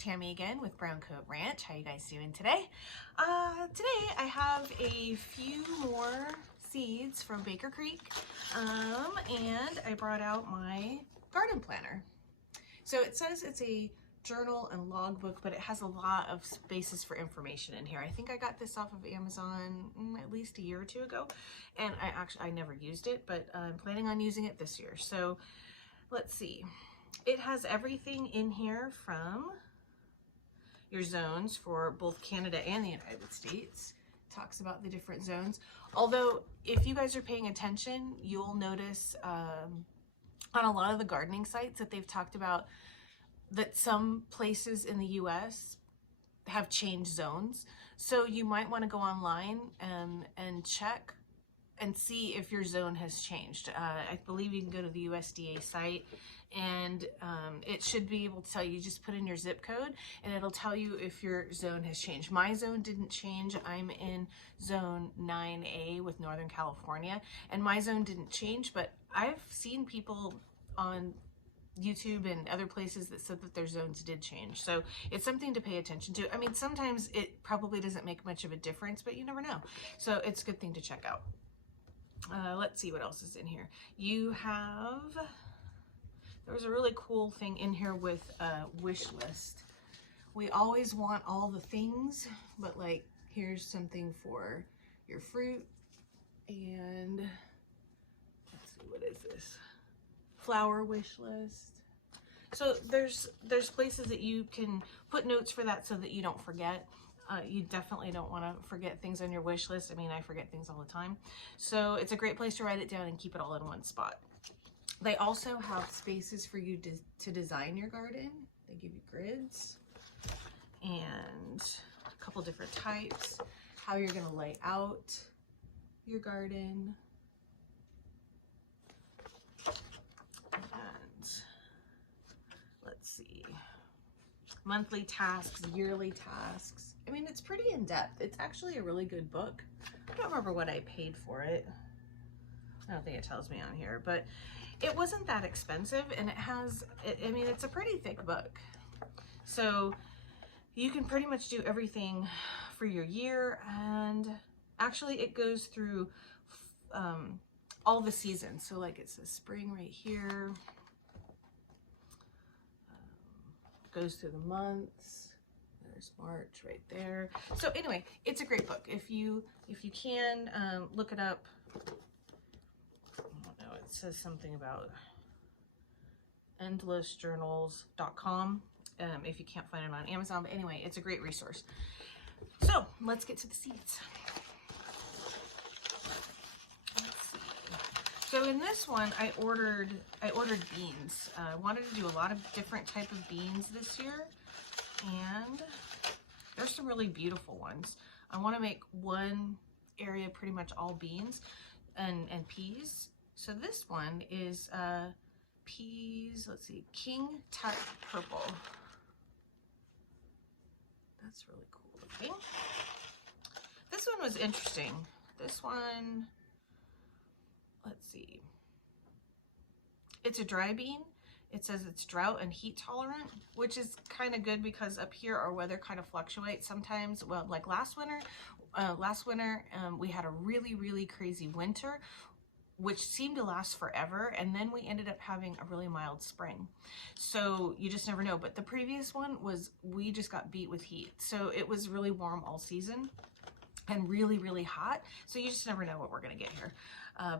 Tammy again with Brown Coat Ranch. How you guys doing today? Today I have a few more seeds from Baker Creek, and I brought out my garden planner. So it says it's a journal and logbook, but it has a lot of spaces for information in here. I think I got this off of Amazon at least a year or two ago, and I never used it, but I'm planning on using it this year. So let's see. It has everything in here from your zones for both Canada and the United States. It talks about the different zones. Although, if you guys are paying attention, you'll notice on a lot of the gardening sites that they've talked about that some places in the US have changed zones. So you might want to go online and check and see if your zone has changed. I believe you can go to the USDA site and it should be able to tell you, just put in your zip code and it'll tell you if your zone has changed. My zone didn't change. I'm in zone 9A with Northern California, and my zone didn't change, but I've seen people on YouTube and other places that said that their zones did change. So it's something to pay attention to. I mean, sometimes it probably doesn't make much of a difference, but you never know. So it's a good thing to check out. Let's see what else is in here. You have, there was a really cool thing in here with a wish list. We always want all the things, but like, here's something for your fruit, and let's see, what is this? Flower wish list. So there's places that you can put notes for that so that you don't forget. You definitely don't want to forget things on your wish list. I mean, I forget things all the time. So it's a great place to write it down and keep it all in one spot. They also have spaces for you to design your garden. They give you grids and a couple different types, how you're going to lay out your garden. And let's see, monthly tasks, yearly tasks. I mean, it's pretty in-depth. It's actually a really good book. I don't remember what I paid for it. I don't think it tells me on here, but it wasn't that expensive, and it has, I mean, it's a pretty thick book. So you can pretty much do everything for your year, and actually it goes through all the seasons. So like it says spring right here, goes through the months. There's March right there. So anyway, it's a great book. If you can look it up. I don't know, it says something about endlessjournals.com if you can't find it on Amazon. But anyway, it's a great resource. So let's get to the seeds. So in this one, I ordered beans. I wanted to do a lot of different type of beans this year, and there's some really beautiful ones. I want to make one area pretty much all beans and peas. So this one is peas, let's see, King Tut Purple. That's really cool looking. This one was interesting. This one, let's see. It's a dry bean. It says it's drought and heat tolerant, which is kind of good because up here our weather kind of fluctuates sometimes. Well, like last winter, we had a really crazy winter, which seemed to last forever, and then we ended up having a really mild spring. So you just never know. But the previous one was, we just got beat with heat. So it was really warm all season and really hot. So you just never know what we're gonna get here.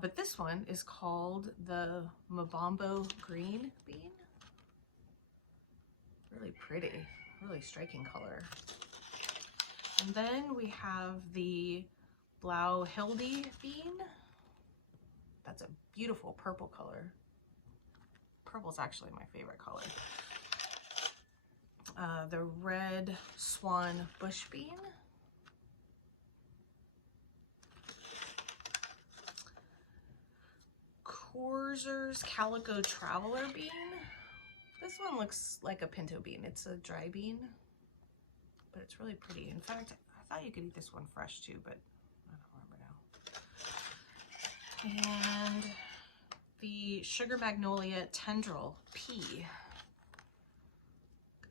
But this one is called the Mabombo Green bean. Really pretty, really striking color. And then we have the Blau Hilde bean. That's a beautiful purple color. Purple's actually my favorite color. The Red Swan Bush bean. Corzer's Calico Traveler bean. This one looks like a pinto bean. It's a dry bean, but it's really pretty. In fact, I thought you could eat this one fresh too, but I don't remember now. And the Sugar Magnolia Tendril pea.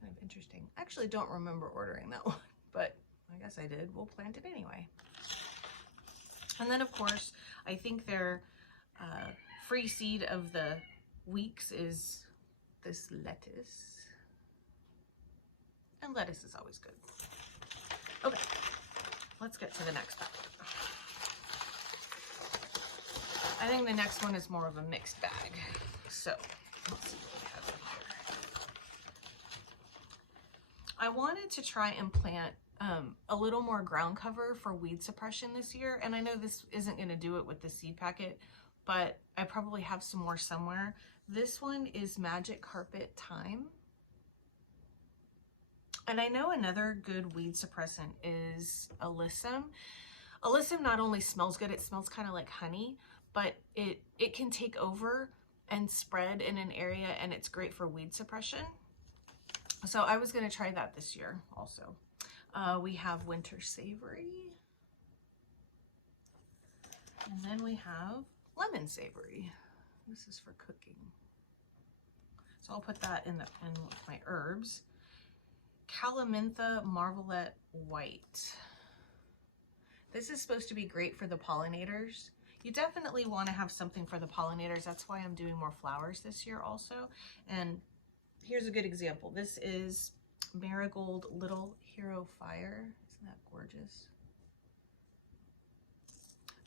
Kind of Interesting. I actually don't remember ordering that one, but I guess I did. We'll plant it anyway. And then of course, I think their free seed of the weeks is this lettuce. And lettuce is always good. Okay, let's get to the next pack. I think the next one is more of a mixed bag. So, let's see what we have in here. I wanted to try and plant a little more ground cover for weed suppression this year. And I know this isn't going to do it with the seed packet, but I probably have some more somewhere. This one is Magic Carpet Thyme. And I know another good weed suppressant is Alyssum. Alyssum not only smells good, it smells kind of like honey, but it can take over and spread in an area, and it's great for weed suppression. So I was going to try that this year also. We have Winter Savory. And then we have Lemon Savory. This is for cooking. So I'll put that in with my herbs. Calamintha Marvelette White. This is supposed to be great for the pollinators. You definitely want to have something for the pollinators. That's why I'm doing more flowers this year also. And here's a good example. This is Marigold Little Hero Fire. Isn't that gorgeous?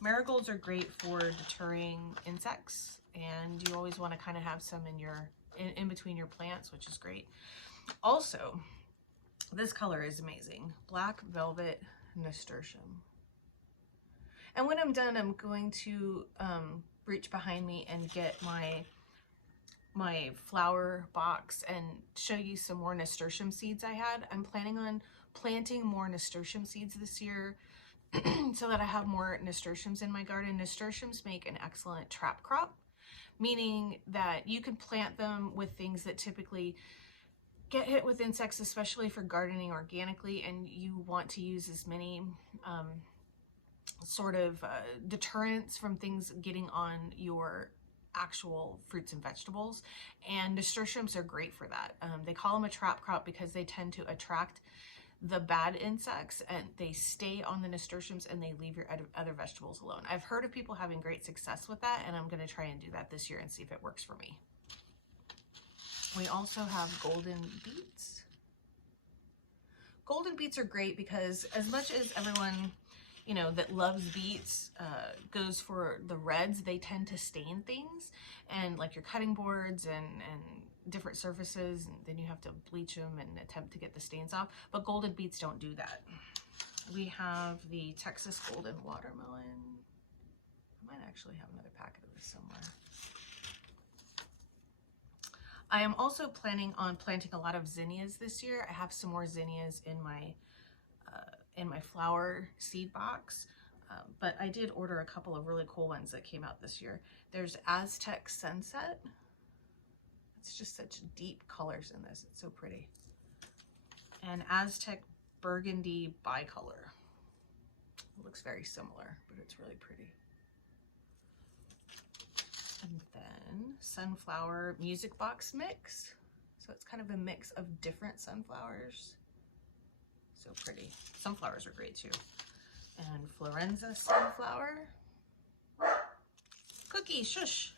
Marigolds are great for deterring insects, and you always want to kind of have some in between your plants, which is great. Also, this color is amazing. Black Velvet Nasturtium. And when I'm done, I'm going to reach behind me and get my flower box and show you some more nasturtium seeds I had. I'm planning on planting more nasturtium seeds this year so that I have more nasturtiums in my garden. Nasturtiums make an excellent trap crop, meaning that you can plant them with things that typically get hit with insects, especially for gardening organically, and you want to use as many deterrents from things getting on your actual fruits and vegetables, and nasturtiums are great for that. They call them a trap crop because they tend to attract the bad insects, and they stay on the nasturtiums and they leave your other vegetables alone. I've heard of people having great success with that, and I'm going to try and do that this year and see if it works for me. We also have golden beets. Golden beets are great because as much as everyone that loves beets goes for the reds, they tend to stain things, and like your cutting boards and different surfaces, and then you have to bleach them and attempt to get the stains off. But golden beets don't do that. We have the Texas Golden Watermelon. I might actually have another packet of this somewhere. I am also planning on planting a lot of zinnias this year. I have some more zinnias in my flower seed box, but I did order a couple of really cool ones that came out this year. There's Aztec Sunset. It's just such deep colors in this. It's so pretty. And Aztec Burgundy Bicolor. It looks very similar, but it's really pretty. And then Sunflower Music Box Mix. So it's kind of a mix of different sunflowers. So pretty. Sunflowers are great too. And Florenza Sunflower. Cookie, shush.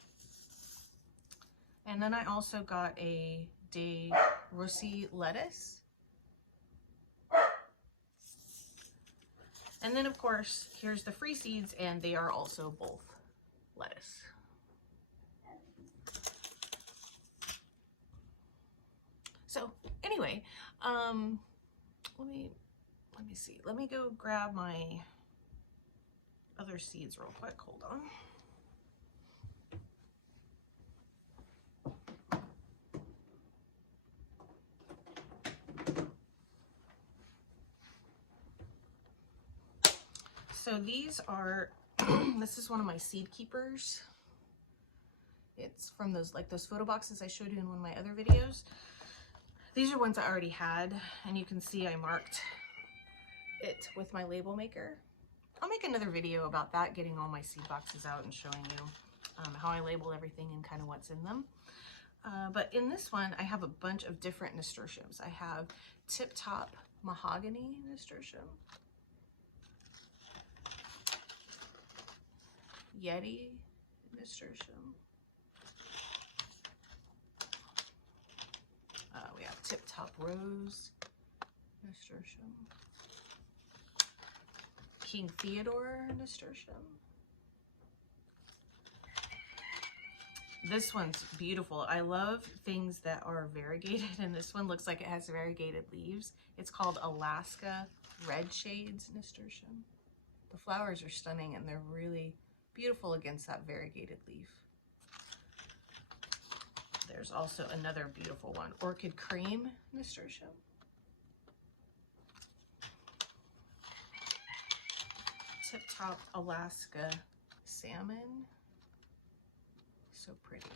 And then I also got a De Rossi lettuce. And then of course, here's the free seeds, and they are also both lettuce. So anyway, let me see. Let me go grab my other seeds real quick. Hold on. So these are, this is one of my seed keepers. It's from those photo boxes I showed you in one of my other videos. These are ones I already had, and you can see I marked it with my label maker. I'll make another video about that, getting all my seed boxes out and showing you how I label everything and kind of what's in them. But in this one, I have a bunch of different nasturtiums. I have Tip Top Mahogany nasturtium, Yeti nasturtium, we have Tip Top Rose nasturtium, King Theodore nasturtium. This one's beautiful. I love things that are variegated, and this one looks like it has variegated leaves. It's called Alaska Red Shades nasturtium. The flowers are stunning, and they're really beautiful against that variegated leaf. There's also another beautiful one, Orchid Cream nasturtium. Tip Top Alaska Salmon. So pretty.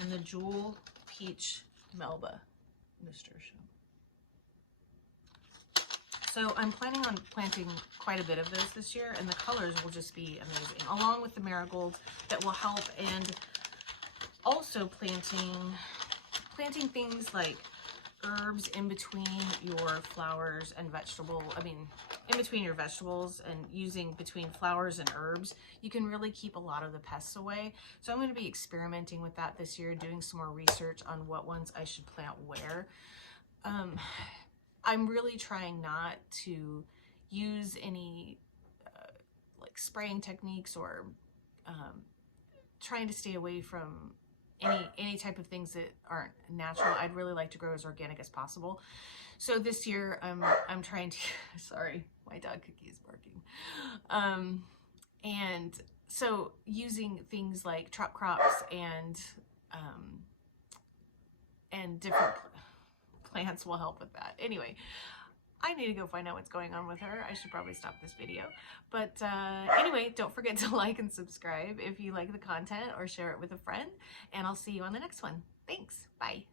And the Jewel Peach Melba nasturtium. So I'm planning on planting quite a bit of those this year, and the colors will just be amazing, along with the marigold that will help, and also planting things like herbs in between your flowers and in between your vegetables, and using between flowers and herbs, you can really keep a lot of the pests away. So I'm going to be experimenting with that this year, doing some more research on what ones I should plant where. I'm really trying not to use any like spraying techniques, or trying to stay away from any type of things that aren't natural. I'd really like to grow as organic as possible. So this year I'm trying to, sorry, my dog Cookie is barking. And so using things like trap crops and different plants will help with that. Anyway, I need to go find out what's going on with her. I should probably stop this video. But anyway, don't forget to like and subscribe if you like the content, or share it with a friend. And I'll see you on the next one. Thanks. Bye.